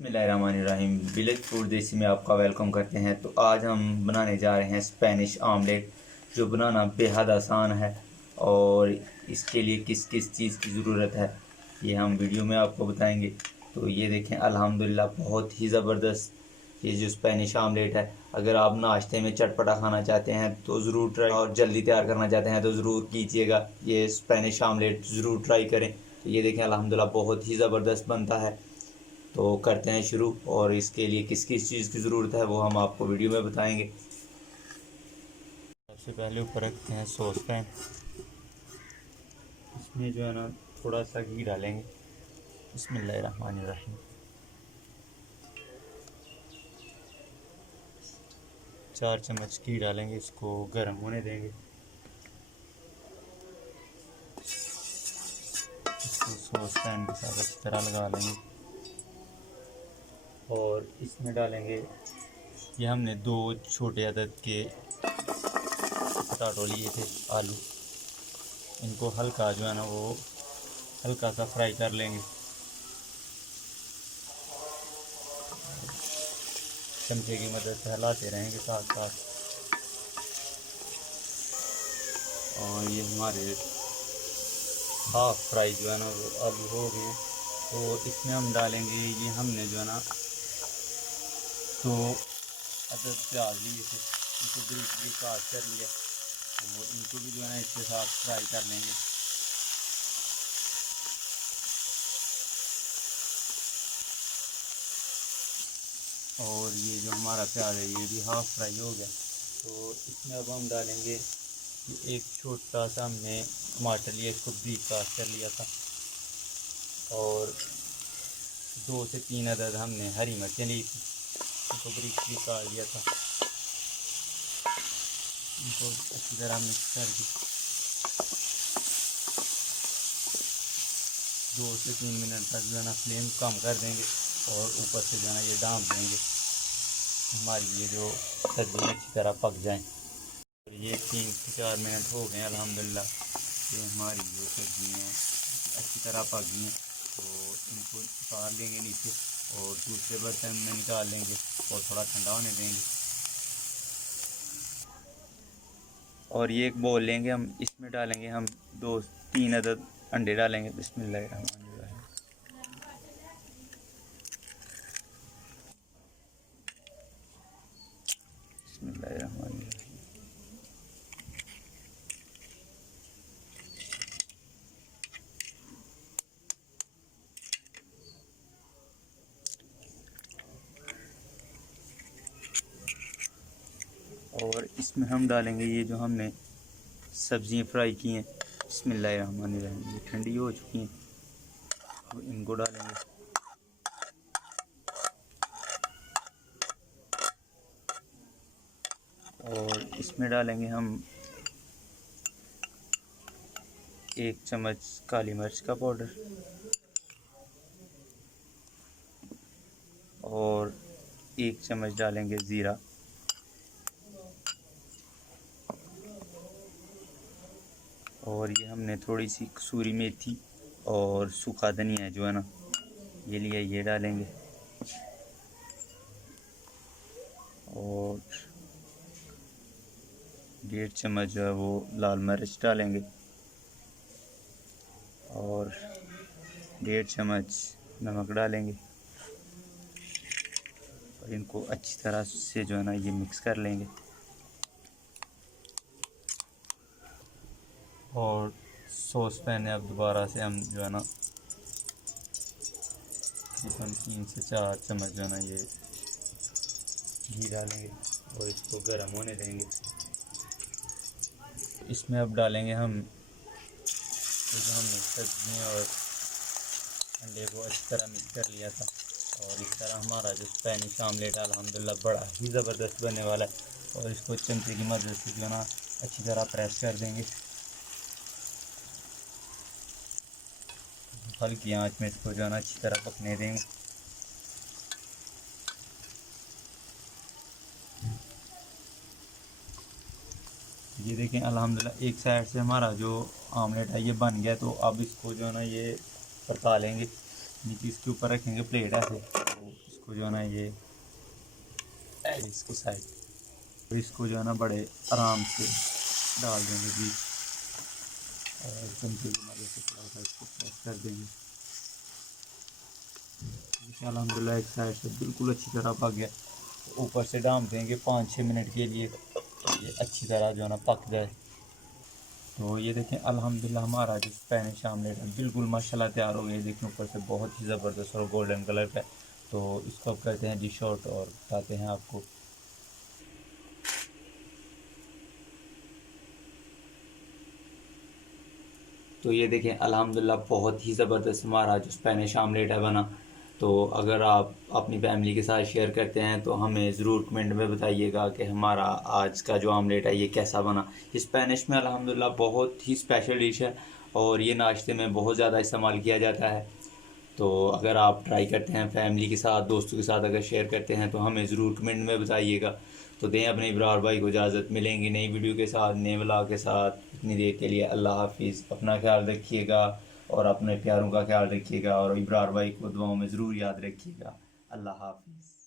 बिस्मिल्लाहिर्रहमानिर्रहीम। Village food देसी में आपका वेलकम करते हैं। तो आज हम बनाने जा रहे हैं स्पेनिश आमलेट, जो बनाना बेहद आसान है। और इसके लिए किस किस चीज़ की ज़रूरत है ये हम वीडियो में आपको बताएंगे। तो ये देखें, अल्हम्दुलिल्लाह बहुत ही ज़बरदस्त ये जो स्पेनिश आमलेट है। अगर आप नाश्ते में चटपटा खाना चाहते हैं तो ज़रूर ट्राई, और जल्दी तैयार करना चाहते हैं तो ज़रूर कीजिएगा, ये स्पेनिश आमलेट ज़रूर ट्राई करें। तो ये देखें, अल्हम्दुलिल्लाह बहुत ही ज़बरदस्त बनता है। तो करते हैं शुरू, और इसके लिए किस किस चीज़ की ज़रूरत है वो हम आपको वीडियो में बताएंगे। सबसे पहले ऊपर रखते हैं सॉस पैन। इसमें जो है ना थोड़ा सा घी डालेंगे। बिस्मिल्लाहिर्रहमानिर्रहीम। 4 चम्मच घी डालेंगे, इसको गर्म होने देंगे। इसको सॉस पैन के साथ अच्छी तरह लगा लेंगे, और इसमें डालेंगे, ये हमने 2 छोटे अदद के पोटैटो लिए थे, आलू। इनको हल्का जो है ना वो हल्का सा फ्राई कर लेंगे। चमचे की मदद से हिलाते रहेंगे साथ साथ। और ये हमारे हाफ फ्राई जो है ना वो आलू हो गए। तो इसमें हम डालेंगे, ये हमने जो है ना 2 अदद प्याज लिए थे, इनको ब्रीक ब्रीक काट कर लिया। तो इनको भी जो है ना इसके साथ फ्राई कर लेंगे। और ये जो हमारा प्याज है ये भी हाफ फ्राई हो गया। तो इसमें अब हम डालेंगे, एक छोटा सा हमने टमाटर लिया, इसको ब्रीक काट कर लिया था। और 2 से 3 अदद हमने हरी मिर्चें ली थी, इनको ब्रीक ब्रीक काट लिया था। इनको अच्छी तरह मिक्स कर दी। 2 से 3 मिनट तक जो है ना फ्लेम कम कर देंगे, और ऊपर से जो है ना ये डाँप देंगे, हमारी ये जो सब्ज़ी अच्छी तरह पक जाए। और ये 3 से 4 मिनट हो गए अल्हम्दुलिल्लाह, ये हमारी जो सब्ज़ियाँ अच्छी तरह पक गई हैं। तो इनको उतार लेंगे नीचे, और दूसरे बर्तन में निकाल लेंगे और थोड़ा ठंडा होने देंगे। और ये एक बोल लेंगे, हम इसमें डालेंगे, हम 2-3 अदद अंडे डालेंगे। बिस्मिल्लाहिर्रहमानिर्रहीम। बिस्मिल्लाहिर्रहमानिर्रहीम। और इसमें हम डालेंगे ये जो हमने सब्ज़ियाँ फ्राई की हैं। बिस्मिल्लाहिर्रहमानिर्रहीम। ये ठंडी हो चुकी हैं, अब इनको डालेंगे। और इसमें डालेंगे हम 1 चम्मच काली मिर्च का पाउडर, और 1 चम्मच डालेंगे ज़ीरा, और ये हमने थोड़ी सी कसूरी मेथी और सूखा धनिया जो है ना ये लिया, ये डालेंगे। और 1.5 चम्मच जो है वो लाल मिर्च डालेंगे, और 1.5 चम्मच नमक डालेंगे। और इनको अच्छी तरह से जो है ना ये मिक्स कर लेंगे। और सॉस पैन है, अब दोबारा से हम जो है ना तकरीबन 3 से 4 चम्मच जो है ना ये घी डालेंगे, और इसको गर्म होने देंगे। इसमें अब डालेंगे हम जो हमने सब्ज़ियाँ और अंडे को अच्छी तरह मिक्स कर लिया था। और इस तरह हमारा जो स्पेनिश आमलेट अल्हम्दुलिल्लाह बड़ा ही ज़बरदस्त बनने वाला है। और इसको चमचे की मदद से जो है ना अच्छी तरह प्रेस कर देंगे। हल्की आंच में इसको जो है ना अच्छी तरह पकने देंगे। ये देखें, अल्हम्दुलिल्लाह एक साइड से हमारा जो आमलेट है ये बन गया। तो अब इसको जो है ना ये पका लेंगे, नीचे इसके ऊपर रखेंगे प्लेट ऐसे, तो इसको जो है ना ये इसको साइड, तो इसको जो है ना बड़े आराम से डाल देंगे बीच और चमचे की मदद से थोड़ा सा इसको प्रेस कर देंगे। अल्हम्दुलिल्लाह एक साइड से बिल्कुल अच्छी तरह पक गया। तो ऊपर से डाल देंगे 5-6 मिनट के लिए, ये अच्छी तरह जो है ना पक जाए। तो ये देखें अल्हम्दुलिल्लाह हमारा जो स्पेनिश आमलेट है बिल्कुल माशाल्लाह तैयार हो गया। देखें ऊपर से बहुत ही ज़बरदस्त और गोल्डन कलर का है। तो इसको अब करते हैं डिश आउट और बताते हैं आपको। तो ये देखें अल्हम्दुलिल्लाह बहुत ही ज़बरदस्त हमारा जो स्पेनिश आमलेट है बना। तो अगर आप अपनी फैमिली के साथ शेयर करते हैं तो हमें ज़रूर कमेंट में बताइएगा कि हमारा आज का जो आमलेट है ये कैसा बना। स्पेनिश में अल्हम्दुलिल्लाह बहुत ही स्पेशल डिश है और ये नाश्ते में बहुत ज़्यादा इस्तेमाल किया जाता है। तो अगर आप ट्राई करते हैं फैमिली के साथ, दोस्तों के साथ अगर शेयर करते हैं तो हमें ज़रूर कमेंट में बताइएगा। तो दें अपने इब्रार भाई को इजाज़त, मिलेंगे नई वीडियो के साथ, नए व्लॉग के साथ। इतनी देर के लिए अल्लाह हाफिज़। अपना ख्याल रखिएगा और अपने प्यारों का ख्याल रखिएगा और इब्रार भाई को दुआओं में ज़रूर याद रखिएगा। अल्लाह हाफिज़।